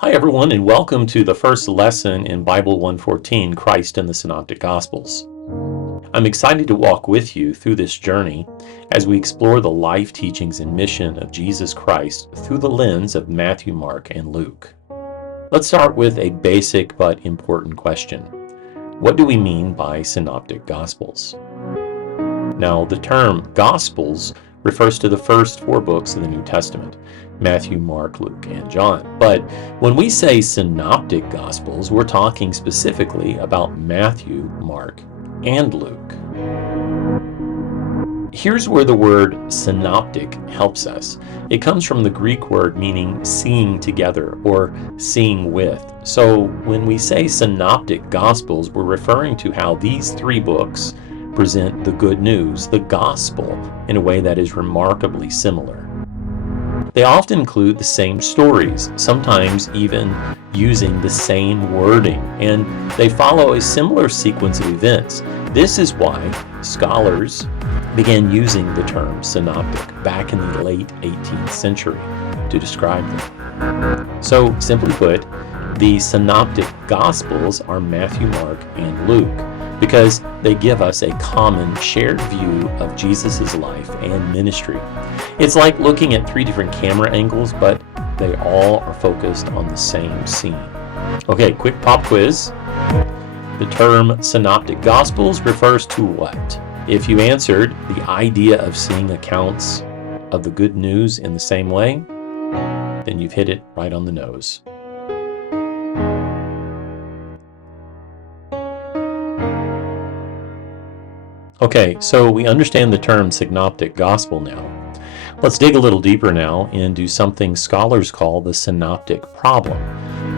Hi everyone, and welcome to the first lesson in Bible 114, Christ and the Synoptic Gospels. I'm excited to walk with you through this journey as we explore the life, teachings, and mission of Jesus Christ through the lens of Matthew, Mark, and Luke. Let's start with a basic but important question. What do we mean by Synoptic Gospels? Now, the term Gospels refers to the first four books of the New Testament, Matthew, Mark, Luke, and John. But when we say Synoptic Gospels, we're talking specifically about Matthew, Mark, and Luke. Here's where the word synoptic helps us. It comes from the Greek word meaning seeing together or seeing with. So when we say Synoptic Gospels, we're referring to how these three books present the good news, the gospel, in a way that is remarkably similar. They often include the same stories, sometimes even using the same wording, and they follow a similar sequence of events. This is why scholars began using the term synoptic back in the late 18th century to describe them. So, simply put, the Synoptic Gospels are Matthew, Mark, and Luke, because they give us a common shared view of Jesus' life and ministry. It's like looking at three different camera angles, but they all are focused on the same scene. Okay, quick pop quiz. The term Synoptic Gospels refers to what? If you answered the idea of seeing accounts of the good news in the same way, then you've hit it right on the nose. Okay, so we understand the term Synoptic Gospel now. Let's dig a little deeper now into something scholars call the synoptic problem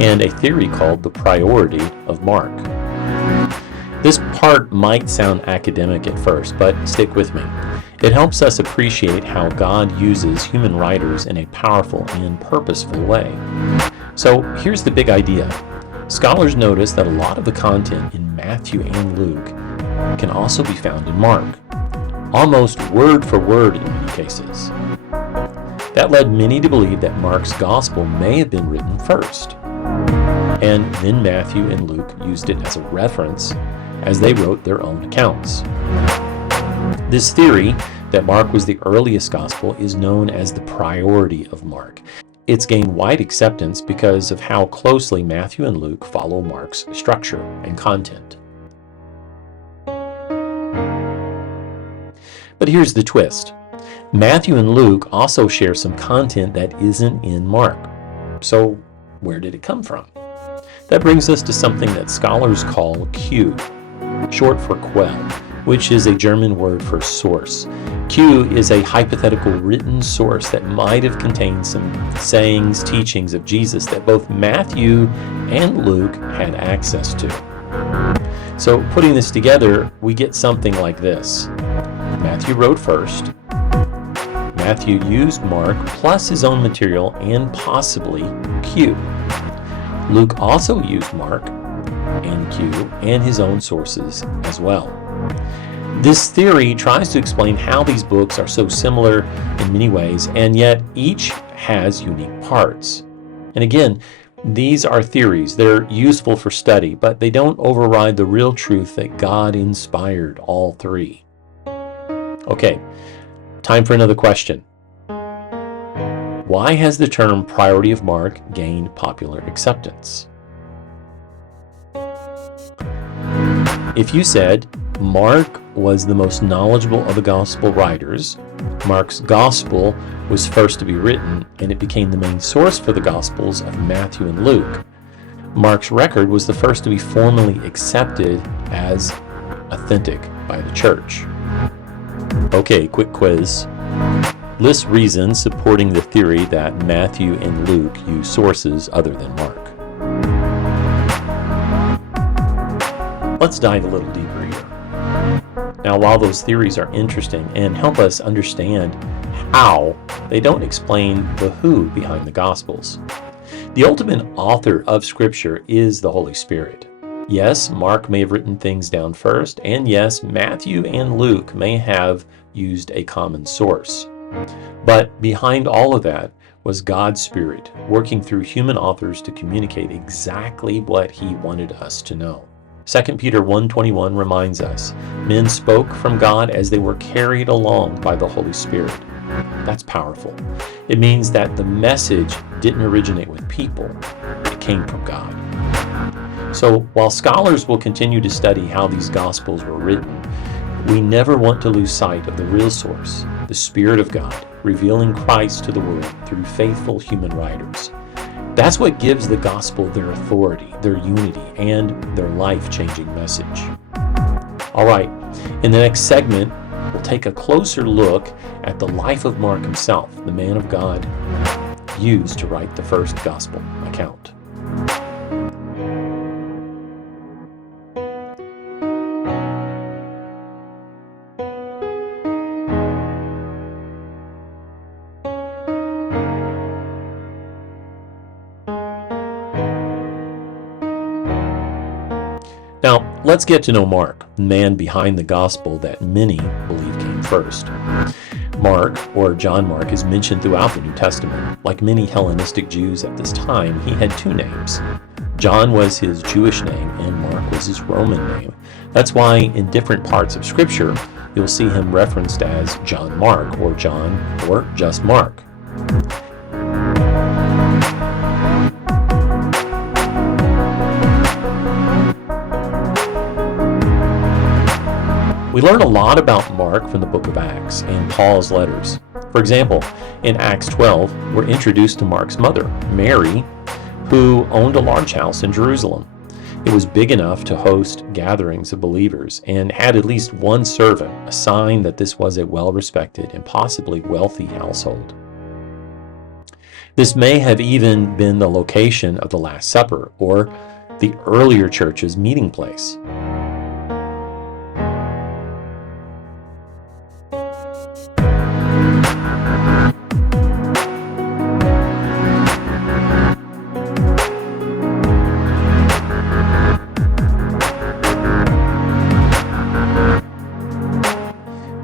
and a theory called the priority of Mark. This part might sound academic at first, but stick with me. It helps us appreciate how God uses human writers in a powerful and purposeful way. So here's the big idea. Scholars notice that a lot of the content in Matthew and Luke can also be found in Mark, almost word for word in many cases. That led many to believe that Mark's gospel may have been written first, and then Matthew and Luke used it as a reference as they wrote their own accounts. This theory that Mark was the earliest gospel is known as the priority of Mark. It's gained wide acceptance because of how closely Matthew and Luke follow Mark's structure and content. But here's the twist. Matthew and Luke also share some content that isn't in Mark. So where did it come from? That brings us to something that scholars call Q, short for quell, which is a German word for source. Q is a hypothetical written source that might have contained some sayings, teachings of Jesus that both Matthew and Luke had access to. So putting this together, we get something like this. Matthew wrote first. Matthew used Mark plus his own material and possibly Q. Luke also used Mark and Q and his own sources as well. This theory tries to explain how these books are so similar in many ways, and yet each has unique parts. And again, these are theories. They're useful for study, but they don't override the real truth that God inspired all three. Okay, time for another question. Why has the term priority of Mark gained popular acceptance? If you said Mark was the most knowledgeable of the gospel writers, Mark's gospel was first to be written, and it became the main source for the gospels of Matthew and Luke, Mark's record was the first to be formally accepted as authentic by the church. Okay, quick quiz. List reasons supporting the theory that Matthew and Luke use sources other than Mark. Let's dive a little deeper here. Now, while those theories are interesting and help us understand how, they don't explain the who behind the Gospels. The ultimate author of Scripture is the Holy Spirit. Yes, Mark may have written things down first, and yes, Matthew and Luke may have used a common source. But behind all of that, was God's Spirit working through human authors to communicate exactly what he wanted us to know. 2 Peter 1:21 reminds us, men spoke from God as they were carried along by the Holy Spirit. That's powerful. It means that the message didn't originate with people, it came from God. So while scholars will continue to study how these Gospels were written, we never want to lose sight of the real source, the Spirit of God, revealing Christ to the world through faithful human writers. That's what gives the Gospel their authority, their unity, and their life-changing message. All right, in the next segment, we'll take a closer look at the life of Mark himself, the man of God used to write the first Gospel account. Now, let's get to know Mark, the man behind the gospel that many believe came first. Mark, or John Mark, is mentioned throughout the New Testament. Like many Hellenistic Jews at this time, he had two names. John was his Jewish name, and Mark was his Roman name. That's why in different parts of Scripture, you'll see him referenced as John Mark, or John, or just Mark. We learn a lot about Mark from the book of Acts and Paul's letters. For example, in Acts 12, we're introduced to Mark's mother, Mary, who owned a large house in Jerusalem. It was big enough to host gatherings of believers and had at least one servant, a sign that this was a well-respected and possibly wealthy household. This may have even been the location of the Last Supper, or the earlier church's meeting place.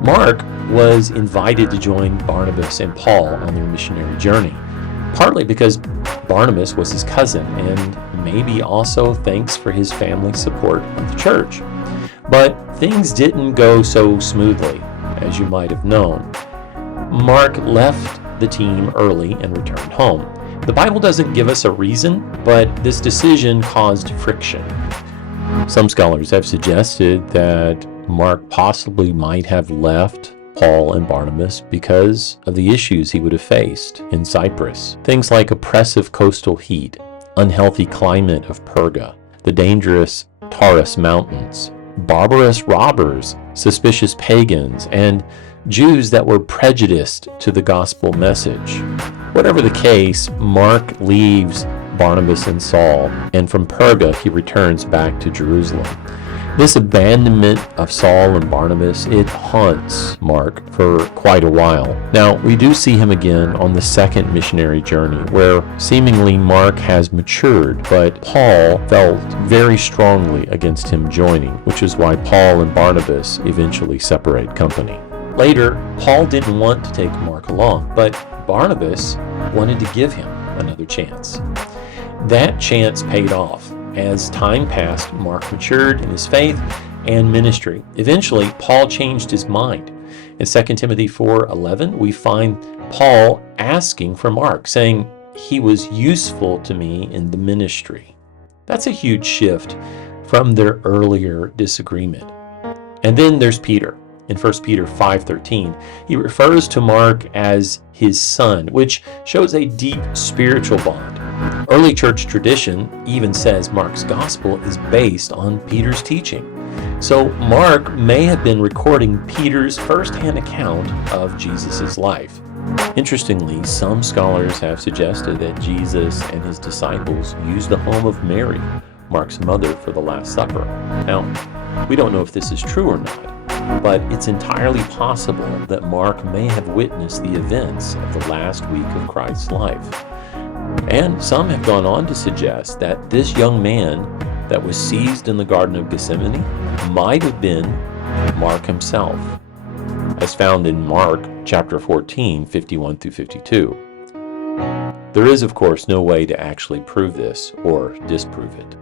Mark was invited to join Barnabas and Paul on their missionary journey, partly because Barnabas was his cousin, and maybe also thanks for his family's support of the church. But things didn't go so smoothly, as you might have known. Mark left the team early and returned home. The Bible doesn't give us a reason, but this decision caused friction. Some scholars have suggested that Mark possibly might have left Paul and Barnabas because of the issues he would have faced in Cyprus. Things like oppressive coastal heat, unhealthy climate of Perga, the dangerous Taurus Mountains, barbarous robbers, suspicious pagans, and Jews that were prejudiced to the gospel message. Whatever the case, Mark leaves Barnabas and Saul, and from Perga he returns back to Jerusalem. This abandonment of Saul and Barnabas, it haunts Mark for quite a while. Now, we do see him again on the second missionary journey, where seemingly Mark has matured, but Paul felt very strongly against him joining, which is why Paul and Barnabas eventually separate company. Later, Paul didn't want to take Mark along, but Barnabas wanted to give him another chance. That chance paid off. As time passed, Mark matured in his faith and ministry. Eventually, Paul changed his mind. In 2 Timothy 4:11, we find Paul asking for Mark, saying, "He was useful to me in the ministry." That's a huge shift from their earlier disagreement. And then there's Peter. In 1 Peter 5:13, he refers to Mark as his son, which shows a deep spiritual bond. Early church tradition even says Mark's gospel is based on Peter's teaching. So Mark may have been recording Peter's first-hand account of Jesus' life. Interestingly, some scholars have suggested that Jesus and his disciples used the home of Mary, Mark's mother, for the Last Supper. Now, we don't know if this is true or not, but it's entirely possible that Mark may have witnessed the events of the last week of Christ's life. And some have gone on to suggest that this young man that was seized in the Garden of Gethsemane might have been Mark himself, as found in Mark chapter 14, 51 through 52. There is, of course, no way to actually prove this or disprove it.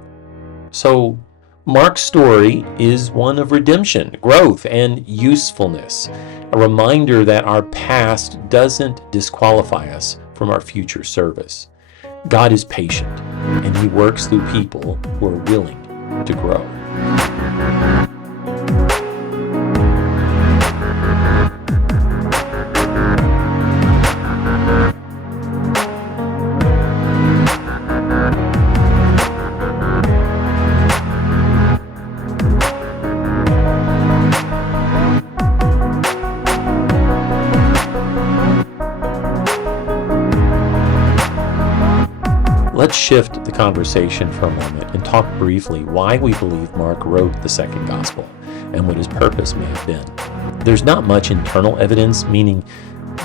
So, Mark's story is one of redemption, growth, and usefulness, a reminder that our past doesn't disqualify us from our future service. God is patient, and He works through people who are willing to grow. Let's shift the conversation for a moment and talk briefly why we believe Mark wrote the second gospel and what his purpose may have been. There's not much internal evidence, meaning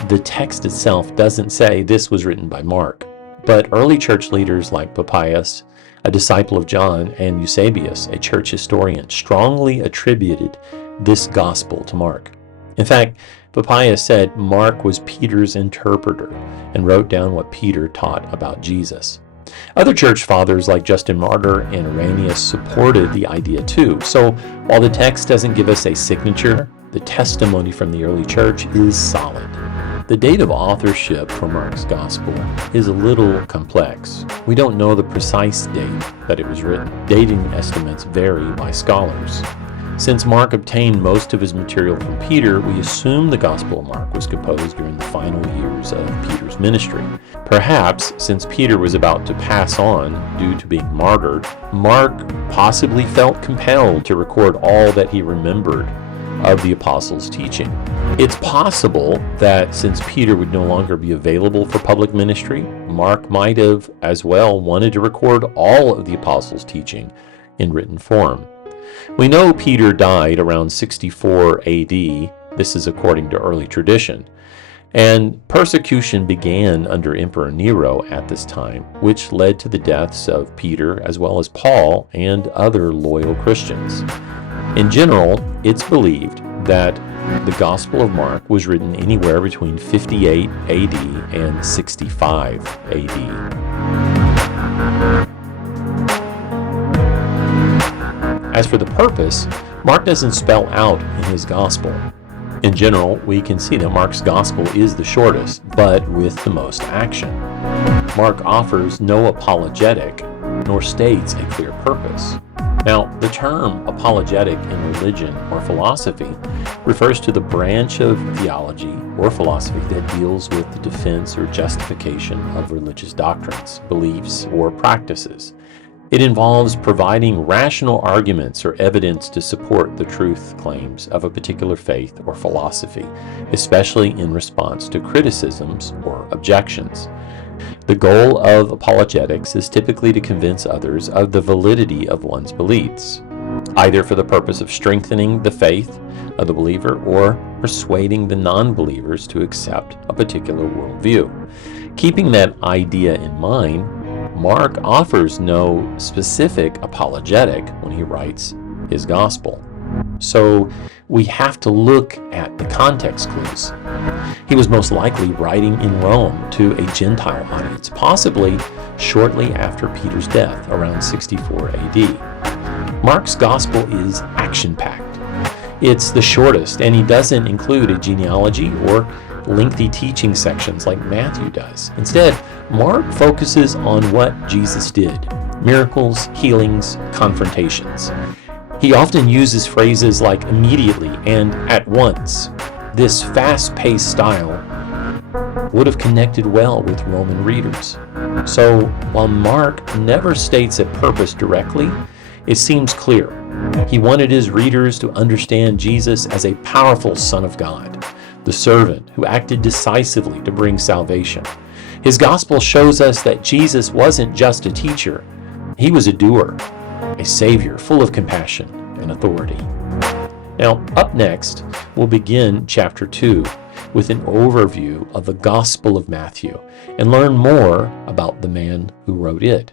the text itself doesn't say this was written by Mark, but early church leaders like Papias, a disciple of John, and Eusebius, a church historian, strongly attributed this gospel to Mark. In fact, Papias said Mark was Peter's interpreter and wrote down what Peter taught about Jesus. Other church fathers like Justin Martyr and Irenaeus supported the idea too. So while the text doesn't give us a signature, the testimony from the early church is solid. The date of authorship for Mark's gospel is a little complex. We don't know the precise date that it was written. Dating estimates vary by scholars. Since Mark obtained most of his material from Peter, we assume the Gospel of Mark was composed during the final years of Peter's ministry. Perhaps, since Peter was about to pass on due to being martyred, Mark possibly felt compelled to record all that he remembered of the apostles' teaching. It's possible that since Peter would no longer be available for public ministry, Mark might have as well wanted to record all of the apostles' teaching in written form. We know Peter died around 64 AD. This is according to early tradition. And persecution began under Emperor Nero at this time, which led to the deaths of Peter as well as Paul and other loyal Christians. In general, it's believed that the Gospel of Mark was written anywhere between 58 AD and 65 AD. As for the purpose, Mark doesn't spell out in his gospel. In general, we can see that Mark's gospel is the shortest, but with the most action. Mark offers no apologetic, nor states a clear purpose. Now, the term apologetic in religion or philosophy refers to the branch of theology or philosophy that deals with the defense or justification of religious doctrines, beliefs, or practices. It involves providing rational arguments or evidence to support the truth claims of a particular faith or philosophy, especially in response to criticisms or objections. The goal of apologetics is typically to convince others of the validity of one's beliefs, either for the purpose of strengthening the faith of the believer or persuading the non-believers to accept a particular worldview. Keeping that idea in mind, Mark offers no specific apologetic when he writes his gospel. So we have to look at the context clues. He was most likely writing in Rome to a Gentile audience, possibly shortly after Peter's death, around 64 AD. Mark's gospel is action-packed. It's the shortest, and he doesn't include a genealogy or lengthy teaching sections like Matthew does. Instead, Mark focuses on what Jesus did: miracles, healings, confrontations. He often uses phrases like immediately and at once. This fast-paced style would have connected well with Roman readers. So, while Mark never states a purpose directly, it seems clear. He wanted his readers to understand Jesus as a powerful Son of God, the servant who acted decisively to bring salvation. His gospel shows us that Jesus wasn't just a teacher. He was a doer, a savior full of compassion and authority. Now, up next, we'll begin chapter 2 with an overview of the Gospel of Matthew and learn more about the man who wrote it.